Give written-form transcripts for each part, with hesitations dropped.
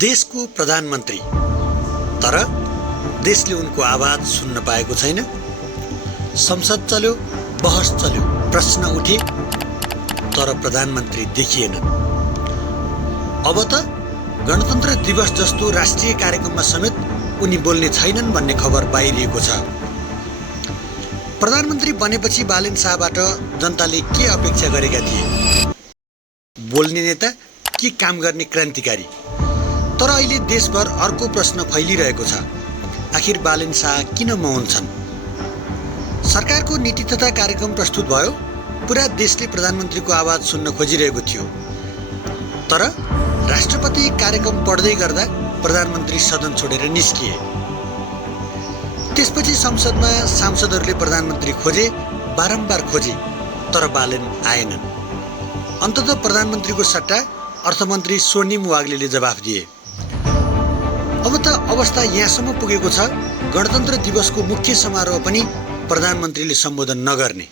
देशको प्रधानमन्त्री, तर देशले उनको आवाज सुन्न पाएको छैन। संसद चल्यो, बहस चल्यो, प्रश्न उठे, तर प्रधानमन्त्री देखिएनन्। अब त गणतन्त्र दिवस जस्तो राष्ट्रिय कार्यक्रममा समेत उनी बोल्ने छैनन् भन्ने खबर बाहिरिएको छ। प्रधानमन्त्री बनेपछि बालेन शाहबाट जनताले के अपेक्षा गरेका थिए? बोल्ने नेता कि काम गर्ने क्रान्तिकारी? तर अहिले देशभर अर्को प्रश्न फैलिरहेको छ। आखिर बालेन शाह किन मौन छन्? सरकारको नीति तथा कार्यक्रम प्रस्तुत भयो, पुरा देशले प्रधानमन्त्रीको आवाज सुन्न खोजिरहेको थियो। तर राष्ट्रपति कार्यक्रम पढ्दै गर्दा प्रधानमन्त्री सदन छोडेर निस्किए। त्यसपछि संसदमा सांसदहरूले प्रधानमन्त्री खोजे, बारम्बार खोजे, तर बालेन आएनन्। अन्ततः प्रधानमन्त्रीको सट्टा अर्थमन्त्री स्वर्णिम वाग्लेले जवाफ दिए। अब त अवस्था यहाँसम्म पुगेको छ, गणतन्त्र दिवसको मुख्य समारोह पनि प्रधानमन्त्रीले सम्बोधन नगर्ने।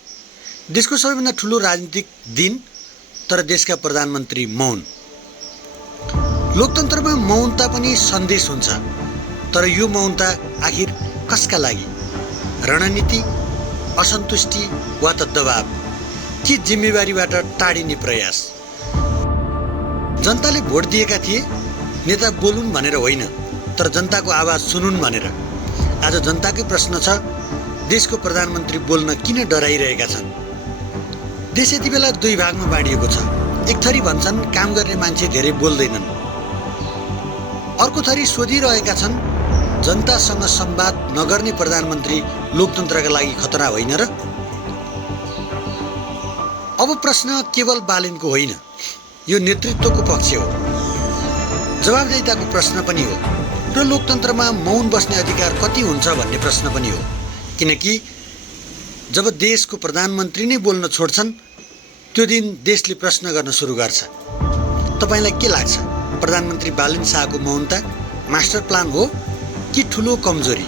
देशको सबैभन्दा ठुलो राजनीतिक दिन, तर देशका प्रधानमन्त्री मौन। लोकतन्त्रमा मौनता पनि सन्देश हुन्छ, तर यो मौनता आखिर कसका लागि? रणनीति, असन्तुष्टि वा त दबाब, कि जिम्मेवारीबाट टाढिने प्रयास? जनताले भोट दिएका थिए नेता बोलुन् भनेर होइन, तर जनताको आवाज सुनुन् भनेर। आज जनताकै प्रश्न छ, देशको प्रधानमन्त्री बोल्न किन डराइरहेका छन्? देश यति बेला दुई भागमा बाँडिएको छ। एक थरी भन्छन् काम गर्ने मान्छे धेरै बोल्दैनन्, अर्को थरी सोधिरहेका छन् जनतासँग संवाद नगर्ने प्रधानमन्त्री लोकतन्त्रका लागि खतरा होइन र? अब प्रश्न केवल बालेनको होइन, यो नेतृत्वको पक्ष हो, जवाबदेहिताको प्रश्न पनि हो, र लोकतन्त्रमा मौन बस्ने अधिकार कति हुन्छ भन्ने प्रश्न पनि हो। किनकि जब देशको प्रधानमन्त्री नै बोल्न छोड्छन्, त्यो दिन देशले प्रश्न गर्न सुरु गर्छ। तपाईँलाई के लाग्छ, प्रधानमन्त्री बालेन शाहको मौनता मास्टर प्लान हो कि ठुलो कमजोरी?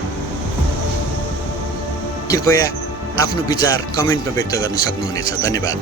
कृपया आफ्नो विचार कमेन्टमा व्यक्त गर्न सक्नुहुनेछ। धन्यवाद।